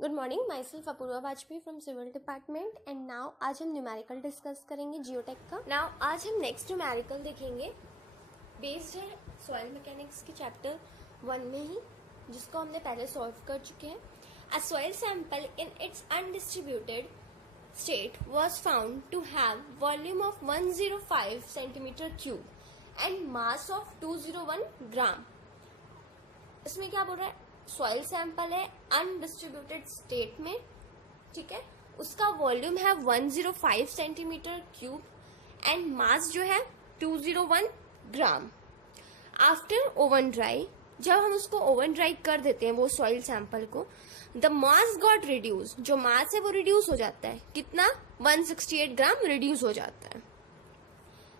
Good morning, myself Apoorva Vajpayee from civil department and now आज हम numerical discuss करेंगे geotech का। नाउ आज हम नेक्स्ट न्यूमेरिकल देखेंगे बेस्ड है सॉइल मैकेनिक्स के चैप्टर 1 में ही, जिसको हमने पहले सॉल्व कर चुके हैं। अ soil sample in its undistributed state was found to have volume of 105 centimeter cube and mass of 201 gram। इसमें क्या बोल रहा है? सॉइल सैंपल है अनडिस्ट्रीब्यूटेड स्टेट में, ठीक है। उसका वॉल्यूम है 105 सेंटीमीटर क्यूब एंड मास जो है 201 ग्राम। आफ्टर ओवन ड्राई, जब हम उसको ओवन ड्राई कर देते हैं वो सॉइल सैंपल को, द मास गॉट रिड्यूस, जो मास है वो रिड्यूस हो जाता है। कितना? 168 ग्राम रिड्यूस हो जाता है।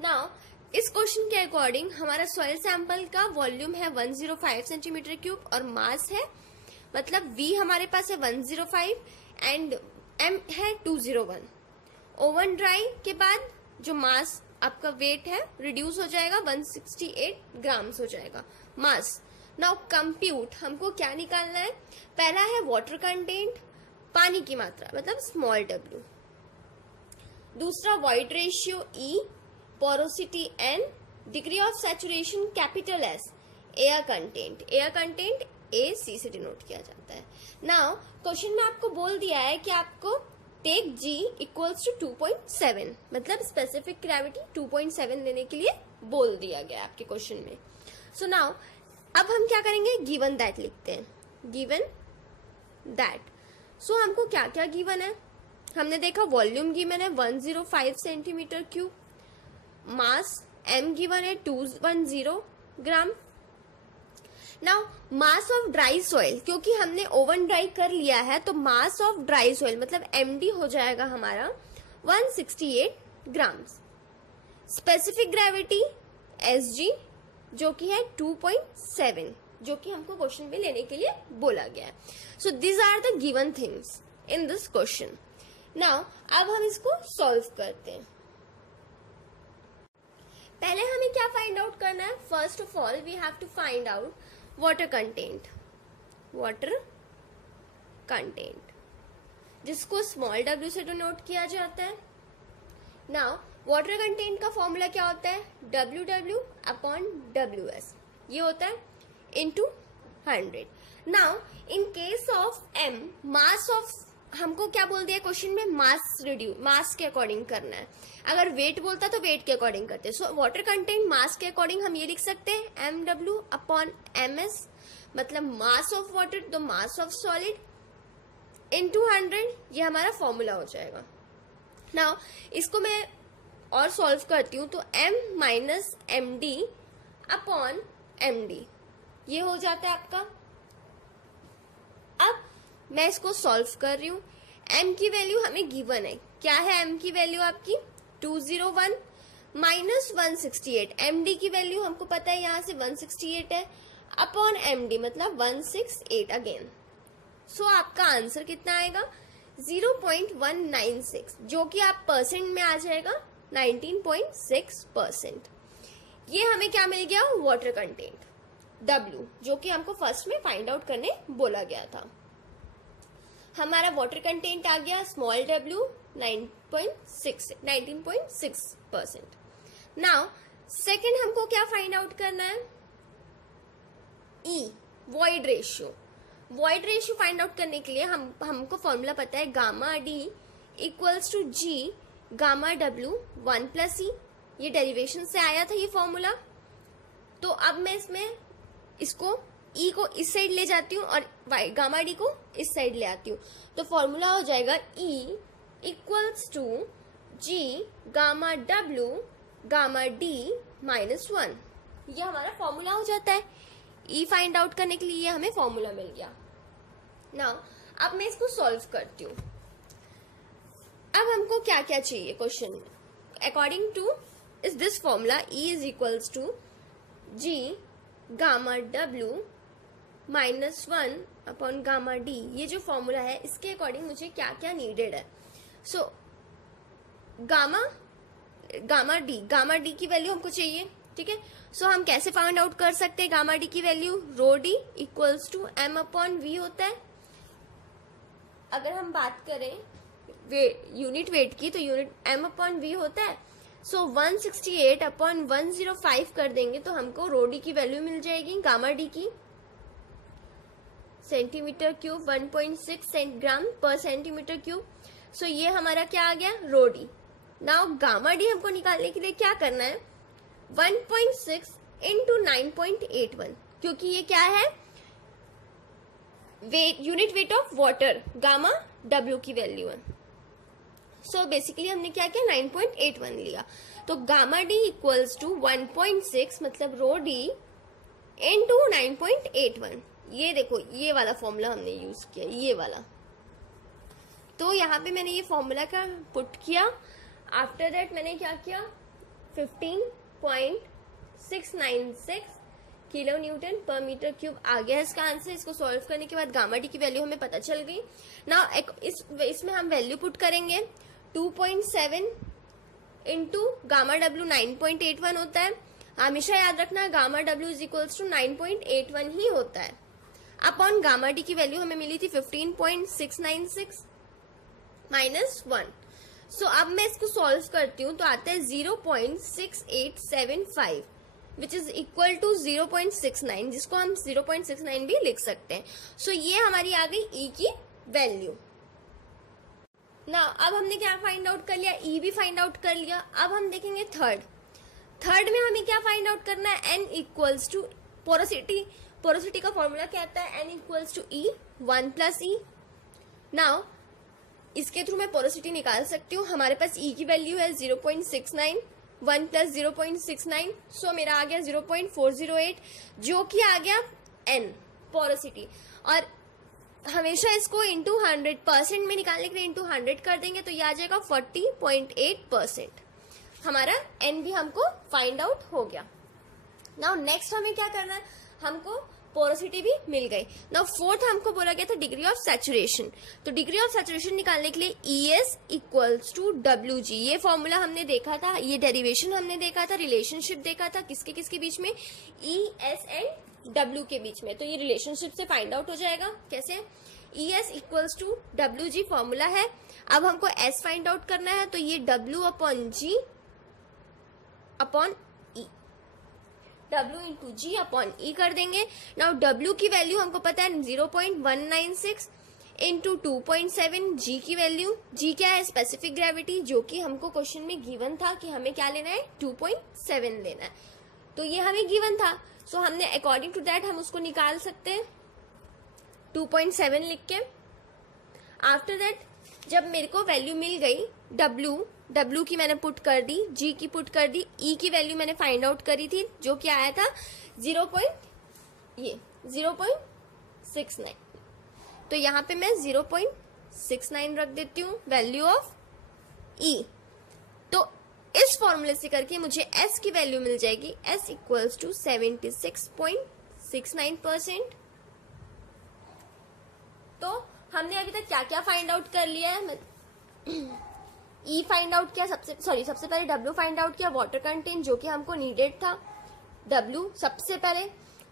नाउ इस क्वेश्चन के अकॉर्डिंग हमारा सॉइल सैंपल का वॉल्यूम है 105 सेंटीमीटर क्यूब और मास है, मतलब V हमारे पास है 105 एंड M है 201। ओवन ड्राई के बाद जो मास आपका वेट है रिड्यूस हो जाएगा, 168 ग्राम्स हो जाएगा मास। नाउ कंप्यूट, हमको क्या निकालना है? पहला है वाटर कंटेंट, पानी की मात्रा मतलब स्मॉल w। दूसरा void ratio E, porosity N, degree of saturation capital S, air content AC से डिनोट किया जाता है। नाउ क्वेश्चन में आपको बोल दिया है कि आपको टेक G इक्वल्स टू 2.7, मतलब स्पेसिफिक ग्रेविटी 2.7 लेने के लिए बोल दिया गया है आपके क्वेश्चन में। सो नाउ अब हम क्या करेंगे? गिवन दैट लिखते हैं, गिवन दैट। सो हमको क्या क्या गिवन है? हमने देखा वॉल्यूम गिवन है 105 centimetre cube, mass M given है 210 gram. Now mass of dry soil, क्योंकि हमने ओवन ड्राई कर लिया है तो मास ऑफ ड्राई सॉइल मतलब MD हो जाएगा हमारा 168 ग्राम। स्पेसिफिक ग्रेविटी SG जो कि है 2.7, जो कि हमको क्वेश्चन में लेने के लिए बोला गया है। So this are the given things in this question. Now अब हम इसको सॉल्व करते हैं। पहले हमें क्या फाइंड आउट करना है? First of all we have to find out water content, जिसको स्मॉल w से डिनोट किया जाता है। नाउ वाटर कंटेंट का फॉर्मूला क्या होता है? WW अपॉन WS, ये होता है into 100। Now in case of M, mass of, हमको क्या बोल दिया क्वेश्चन में? मास के अकॉर्डिंग करना है। अगर वेट बोलता तो वेट के अकॉर्डिंग करते। सो वाटर कंटेंट मास के अकॉर्डिंग हम ये लिख सकते हैं MW अपॉन MS, मतलब मास ऑफ वाटर तो मास ऑफ सॉलिड इनटू 100, ये हमारा फॉर्मूला हो जाएगा। नाउ इसको मैं और सॉल्व करती हूँ तो M minus MD upon MD, ये हो जाता है आपका। अब मैं इसको सॉल्व कर रही हूँ। M की वैल्यू हमें गिवन है, क्या है M की वैल्यू आपकी? 201 माइनस 168। MD की वैल्यू हमको पता है यहाँ से 168 है, अपॉन MD मतलब 168 अगेन। सो आपका आंसर कितना आएगा? 0.196, जो कि आप परसेंट में आ जाएगा 19.6%। ये हमें क्या मिल गया? वाटर कंटेंट W, जो कि हमको फर्स्ट में फाइंड आउट करने बोला गया था। हमारा वाटर कंटेंट आ गया स्मॉल w 19.6%। नाउ सेकेंड हमको क्या फाइंड आउट करना है? E, void ratio. Void ratio find out करने के लिए हमको फॉर्मूला पता है gamma D equals to G gamma W 1 plus E, ये डेरिवेशन से आया था ये फॉर्मूला। तो अब मैं इसमें इसको E को इस साइड ले जाती हूँ और गामा D को इस साइड ले आती हूँ, तो फॉर्मूला हो जाएगा E equals to G gamma W gamma D minus 1, ये हमारा फॉर्मूला हो जाता है। E फाइंड आउट करने के लिए ये हमें फॉर्मूला मिल गया। नाउ अब मैं इसको सॉल्व करती हूँ। अब हमको क्या क्या चाहिए क्वेश्चन में? According to is this formula E is equals to G gamma W minus 1 upon gamma D, ये जो फॉर्मूला है इसके अकॉर्डिंग मुझे क्या क्या नीडेड है? सो गामा D की वैल्यू हमको चाहिए, ठीक है। सो हम कैसे फाइंड आउट कर सकते हैं गामा D की value? Rho D equals to M upon V होता है। अगर हम बात करें यूनिट वेट की, तो यूनिट m/v होता है। सो 168/105 कर देंगे तो हमको रो डी की वैल्यू मिल जाएगी, गामा डी की सेंटीमीटर क्यूब 1.6 ग्राम पर सेंटीमीटर क्यूब। सो ये हमारा क्या आ गया, rho D. Now gamma D हमको निकालने के लिए क्या करना है, 1.6 इंटू 9.81, क्योंकि ये क्या है, weight, unit weight of water, gamma W की वैल्यू है। सो बेसिकली हमने क्या किया, 9.81 लिया। तो गामा डी इक्वल्स टू 1.6 मतलब रो डी इंटू 9.81। ये देखो, ये वाला फॉर्मूला हमने यूज किया, ये वाला। तो यहाँ पे मैंने ये फॉर्मूला का पुट किया। आफ्टर दैट मैंने क्या किया, 15.696 किलो न्यूटन पर मीटर क्यूब आ गया इसका आंसर। इसको सॉल्व करने के बाद गामा डी की वैल्यू हमें पता चल गई। नाउ इसमें हम वैल्यू पुट करेंगे, 2.7 इंटू गामा डब्ल्यू 9.81 होता है। हमेशा याद रखना gamma W is equals to 9.81 ही होता है। अपॉन गामा डी की वैल्यू हमें मिली थी 15.696 माइनस 1। सो अब मैं इसको सॉल्व करती हूँ तो आता है 0.6875 विच इज इक्वल टू 0.69, जिसको हम 0.69 भी लिख सकते हैं। सो ये हमारी आ गई ई की वैल्यू। ना अब हमने क्या फाइंड आउट कर लिया, ई भी फाइंड आउट कर लिया। अब हम देखेंगे थर्ड में हमें क्या फाइंड आउट करना है, एन इक्वल्स टू पोरोसिटी का फॉर्मूला क्या आता है, n equals to E 1 plus E. Now इसके थ्रू मैं पोरोसिटी निकाल सकती हूँ। हमारे पास ई की वैल्यू है 0.69, 1 प्लस 0.69, सो मेरा आ गया 0.408, जो कि आ गया एन पोरोसिटी। और हमेशा इसको इंटू 100% में निकालने के लिए इंटू 100 कर देंगे तो ये आ जाएगा 40.8%। हमारा एन भी हमको फाइंड आउट हो गया। नाउ नेक्स्ट हमें क्या करना है, हमको पोरोसिटी भी मिल गई। नाउ फोर्थ हमको बोला गया था डिग्री ऑफ सैचुरेशन। तो डिग्री ऑफ सैचुरेशन निकालने के लिए ES इक्वल्स टू WG, ये फॉर्मूला हमने देखा था, ये डेरिवेशन हमने देखा था, रिलेशनशिप देखा था किसके किसके बीच में, ES एंड W के बीच में। तो ये रिलेशनशिप से फाइंड आउट हो जाएगा। कैसे, ES equals to WG formula है। अब हमको S फाइंड आउट करना है, तो ये W upon G upon W into G upon E कर देंगे। नाउ W की वैल्यू हमको पता है 0.196 इंटू 2.7, G की वैल्यू, G क्या है, स्पेसिफिक ग्रेविटी, जो कि हमको क्वेश्चन में गिवन था कि हमें क्या लेना है, 2.7 लेना है। तो ये हमें गिवन था, सो हमने अकॉर्डिंग टू दैट हम उसको निकाल सकते हैं 2.7 लिख के। आफ्टर दैट जब मेरे को वैल्यू मिल गई W की मैंने पुट कर दी, G की पुट कर दी, E की वैल्यू मैंने फाइंड आउट करी थी जो कि आया था 0.69। तो यहाँ पे मैं 0.69 रख देती हूँ वैल्यू ऑफ E। तो इस फॉर्मूले से करके मुझे S की वैल्यू मिल जाएगी, S इक्वल्स टू 76.69%। तो हमने अभी तक क्या क्या फाइंड आउट कर लिया है, E फाइंड आउट किया, सबसे पहले W फाइंड आउट किया, वाटर कंटेंट जो कि हमको नीडेड था, W सबसे पहले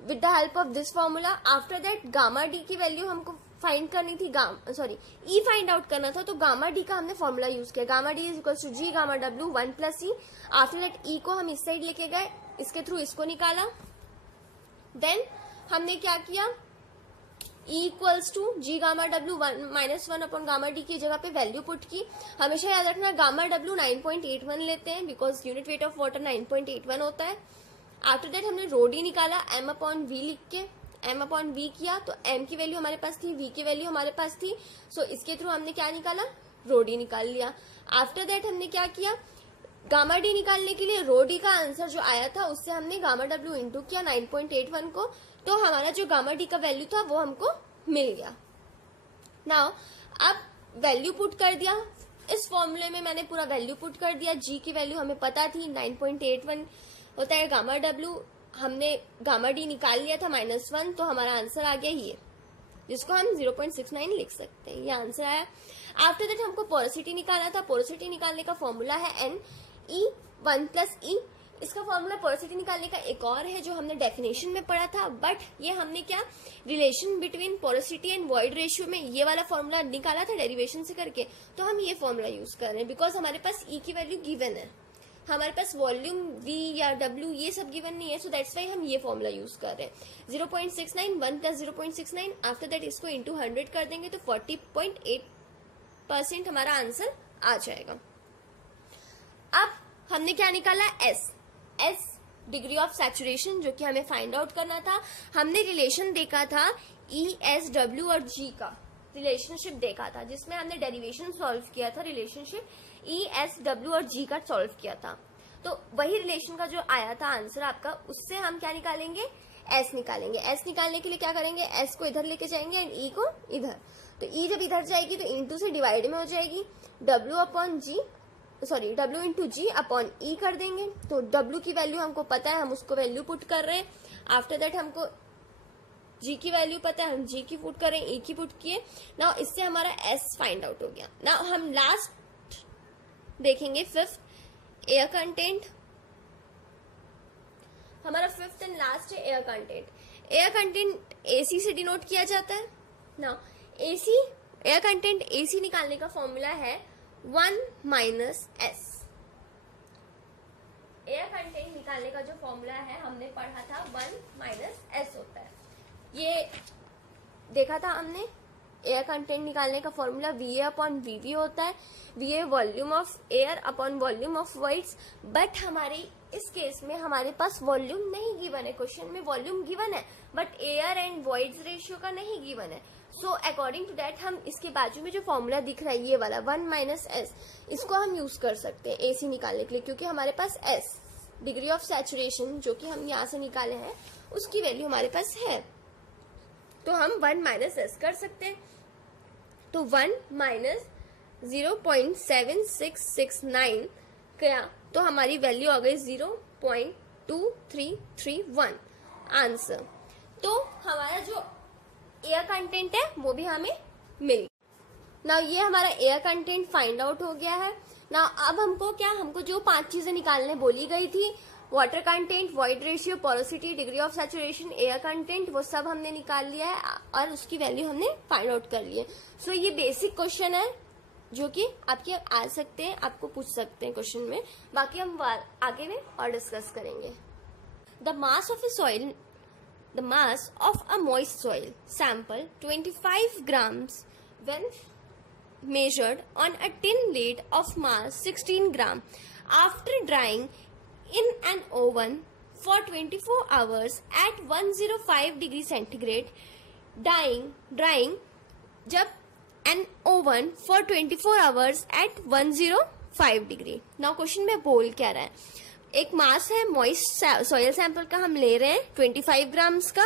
with the help of this formula. After that gamma D की वैल्यू हमको फाइंड करनी थी, E फाइंड आउट करना था, तो गामा डी का हमने फॉर्मूला यूज किया, gamma D is equal to G gamma W 1 plus E। After that E को हम इस साइड लेके गए, इसके थ्रू इसको निकाला। देन हमने क्या किया, E equals to G gamma W 1 upon gamma D की जगह पे वैल्यू पुट की। हमेशा याद रखना गामा W 9.81 लेते हैं because unit weight of water 9.81 होता है। आफ्टर दैट हमने रो डी निकाला M अपॉन V लिख के, M अपॉन V किया तो M की वैल्यू हमारे पास थी, V की वैल्यू हमारे पास थी, सो इसके थ्रू हमने क्या निकाला, रो डी निकाल लिया। आफ्टर दैट हमने क्या किया, गामा डी निकालने के लिए रो डी का आंसर जो आया था उससे हमने गामा W इंटू किया 9.81 को, तो हमारा जो गामा डी का वैल्यू था वो हमको मिल गया। नाउ अब वैल्यू पुट कर दिया, इस फॉर्मूले में मैंने पूरा वैल्यू पुट कर दिया। G की वैल्यू हमें पता थी 9.81 होता है, गामा W हमने गामा डी निकाल लिया था -1, तो हमारा आंसर आ गया ये, जिसको हम 0.69 लिख सकते हैं, ये आंसर आया। आफ्टर दैट हमको पोरोसिटी निकाला था, पोरोसिटी निकालने का फॉर्मूला है N E 1 प्लस E। इसका फॉर्मूला पोरोसिटी निकालने का एक और है जो हमने डेफिनेशन में पढ़ा था, बट ये हमने क्या relation between porosity and void ratio में ये वाला फॉर्मूला निकाला था डेरिवेशन से करके, तो हम ये फॉर्मूला यूज कर रहे हैं बिकॉज हमारे पास ई की वैल्यू गिवन है, हमारे पास वॉल्यूम वी या डब्ल्यू ये सब गिवन नहीं है, सो दैट्स वाई हम ये फॉर्मूला यूज कर रहे हैं। 0.69 1 + 0.69 आफ्टर दैट इसको इंटू 100 कर देंगे तो 40.8% हमारा आंसर आ जाएगा। अब हमने क्या निकाला, एस डिग्री ऑफ सैचुरेशन, जो कि हमें फाइंड आउट करना था। हमने रिलेशन देखा था ई एस डब्ल्यू और जी का रिलेशनशिप देखा था, जिसमें हमने डेरिवेशन सॉल्व किया था, रिलेशनशिप ई एस डब्ल्यू और जी का सॉल्व किया था। तो वही रिलेशन का जो आया था आंसर आपका, उससे हम क्या निकालेंगे, एस निकालेंगे। एस निकालने के लिए क्या करेंगे, एस को इधर लेके जाएंगे एंड ई को इधर। तो ई जब इधर जाएगी तो इंटू से डिवाइड में हो जाएगी, W into G upon E कर देंगे। तो डब्ल्यू की वैल्यू हमको पता है, हम उसको वैल्यू पुट कर रहे हैं। आफ्टर दैट हमको जी की वैल्यू पता है, हम जी की पुट कर रहे हैं, ई की पुट किए। नाउ इससे हमारा एस फाइंड आउट हो गया। नाउ हम लास्ट देखेंगे फिफ्थ, एयर कंटेंट। हमारा फिफ्थ एंड लास्ट है air content. Air content AC से डिनोट किया जाता है। Now AC, air content AC निकालने का फॉर्मूला है 1 - s। एयर कंटेंट निकालने का जो फॉर्मूला है हमने पढ़ा था 1 - s होता है। ये देखा था हमने, एयर कंटेंट निकालने का फॉर्मूला VA अपॉन VV होता है। VA volume of air upon volume of voids, but हमारे इस केस में हमारे पास वॉल्यूम नहीं गिवन है। क्वेश्चन में वॉल्यूम गिवन है but air and voids ratio का नहीं गिवन है। सो अकॉर्डिंग टू दैट हम इसके बाजू में जो फॉर्मूला दिख रहा है ये वाला 1 - s, इसको हम यूज कर सकते हैं एसी निकालने के लिए, क्योंकि हमारे पास एस डिग्री ऑफ सैचुरेशन जो कि हम यहाँ से निकाले हैं उसकी वैल्यू हमारे पास है, तो हम 1 - s कर सकते हैं। तो 1 - 0.7669 क्या, तो हमारी वैल्यू आ गई 0.2331 आंसर। तो हमारा जो एयर कंटेंट है वो भी हमें मिल। ना ये हमारा एयर कंटेंट फाइंड आउट हो गया है। ना अब हमको क्या, हमको जो 5 चीजें निकालने बोली गई थी, water content, void ratio, porosity, degree of saturation, air content, वो सब हमने निकाल लिया है और उसकी वैल्यू हमने फाइंड आउट कर ली है। सो ये बेसिक क्वेश्चन है जो कि आपके आ सकते हैं, आपको पूछ सकते हैं क्वेश्चन में। बाकी हम आगे में और डिस्कस करेंगे। The mass of a moist soil sample 25 grams when measured on a tin lid of mass 16 gram after drying in an oven for 24 hours at 105 degree centigrade. Drying जब an oven for 24 hours at 105 degree. Now question में बोल क्या रहा है, एक मास है moist soil sample का हम ले रहे हैं 25 ग्राम्स का।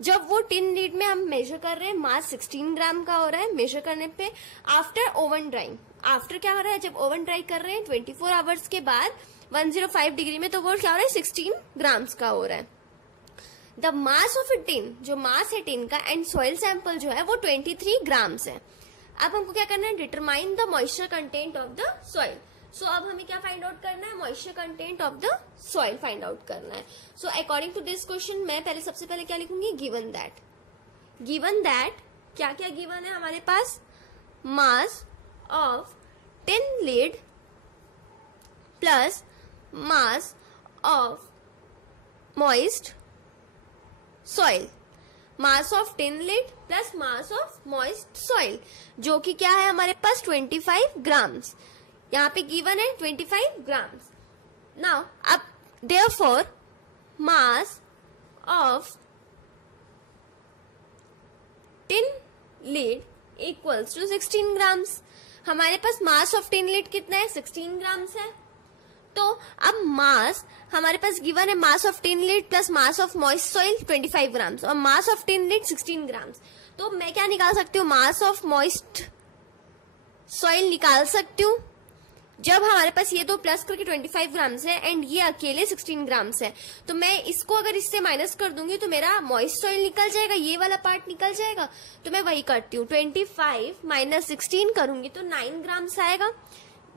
जब वो टिन लीड में हम मेजर कर रहे हैं, मास 16 ग्राम का हो रहा है मेजर करने पे। आफ्टर ओवन ड्राइंग, आफ्टर क्या हो रहा है, जब ओवन ड्राई कर रहे हैं 24 आवर्स के बाद 105 डिग्री में, तो वो क्या हो रहा है 16 ग्राम्स का हो रहा है। The mass of A tin, जो मास है टिन का, एंड सॉइल सैंपल जो है वो 23 ग्राम्स है। अब हमको क्या करना है, determine the moisture content of the soil. So अब हमें क्या फाइंड आउट करना है, moisture content of the soil find out करना है। So according to this question मैं पहले सबसे पहले क्या लिखूंगी, गिवन दैट क्या क्या गिवन है हमारे पास, mass of tin lead plus mass of moist soil, mass of tin lead plus mass of moist soil, जो कि क्या है हमारे पास 25 ग्राम्स। यहाँ पे गिवन है 25 ग्राम्स। नाउ अब therefore mass of tin lead equals to 16 grams. हमारे पास मास ऑफ टिन लीड कितना है, 16 ग्राम्स है। तो अब मास हमारे पास गिवन है, mass of tin lead plus mass of moist soil 25 grams और mass of tin lead 16 grams. तो मैं क्या निकाल सकती हूँ, मास ऑफ मॉइस्ट सॉइल निकाल सकती हूँ जब हमारे पास ये दो प्लस करके 25 ग्राम्स है एंड ये अकेले 16 ग्राम्स है। तो मैं इसको अगर इससे माइनस कर दूंगी तो मेरा मॉइस्ट सॉइल निकल जाएगा, ये वाला पार्ट निकल जाएगा। तो मैं वही करती हूँ, 25 - 16 करूंगी तो 9 ग्राम्स आएगा,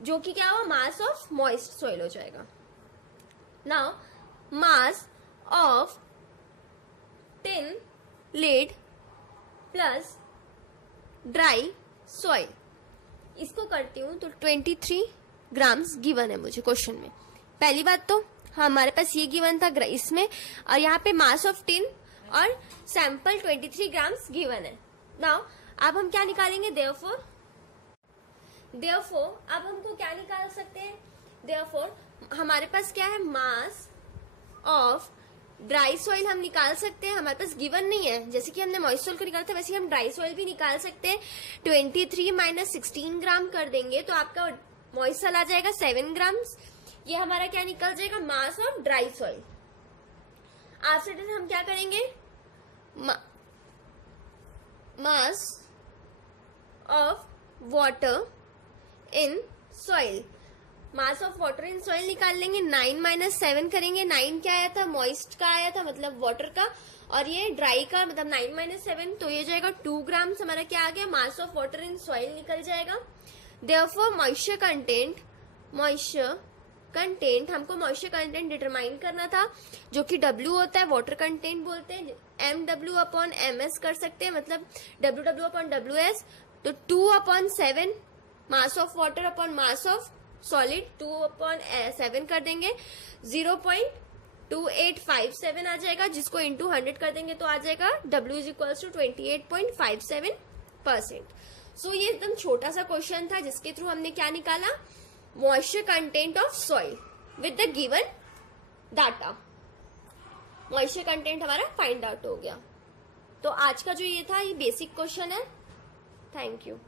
जो कि क्या हुआ, मास ऑफ मॉइस्ट सॉइल हो जाएगा। Now mass of tin lead plus dry soil, इसको करती हूँ तो 23 ग्राम्स गिवन है मुझे क्वेश्चन में। पहली बात तो हमारे पास ये गिवन था इसमें, और यहाँ पे मास ऑफ टिन और सैंपल 23 ग्राम्स गिवन है। नाउ अब हम क्या निकालेंगे, देयरफॉर अब हमको क्या निकाल सकते हैं, देयरफॉर हमारे पास क्या है, मास ऑफ ड्राई सॉइल हम निकाल सकते हैं, हमारे पास गिवन नहीं है। जैसे कि हमने मॉइस्ट सॉइल को निकाला था वैसे ही हम ड्राई सॉइल भी निकाल सकते हैं। 23 माइनस 16 ग्राम कर देंगे तो आपका मॉइस्ट सॉइल आ जाएगा 7 ग्राम्स। ये हमारा क्या निकल जाएगा, मास of dry soil. After that हम क्या करेंगे, mass of water in soil, mass of water in soil निकाल लेंगे। 9 माइनस 7 करेंगे, 9 क्या आया था, मॉइस्ट का आया था मतलब वाटर का, और ये ड्राई का मतलब 9 माइनस 7 तो ये जाएगा 2 ग्राम्स। हमारा क्या आ गया, mass of water in soil निकल जाएगा। देयरफॉर मॉइस्चर कंटेंट हमको मॉइस्चर कंटेंट डिटरमाइन करना था, जो कि W होता है, वाटर कंटेंट बोलते हैं। MW अपॉन MS कर सकते हैं, मतलब WW अपॉन WS, तो 2/7 mass of water upon mass of solid 2/7 कर देंगे, 0.2857 आ जाएगा, जिसको इंटू 100 कर देंगे तो आ जाएगा W इज इक्वल्स टू 28.57%। सो ये एकदम छोटा सा क्वेश्चन था जिसके थ्रू हमने क्या निकाला, moisture content of soil with the given data. Moisture content हमारा फाइंड आउट हो गया। तो आज का जो ये था ये बेसिक क्वेश्चन है। Thank you.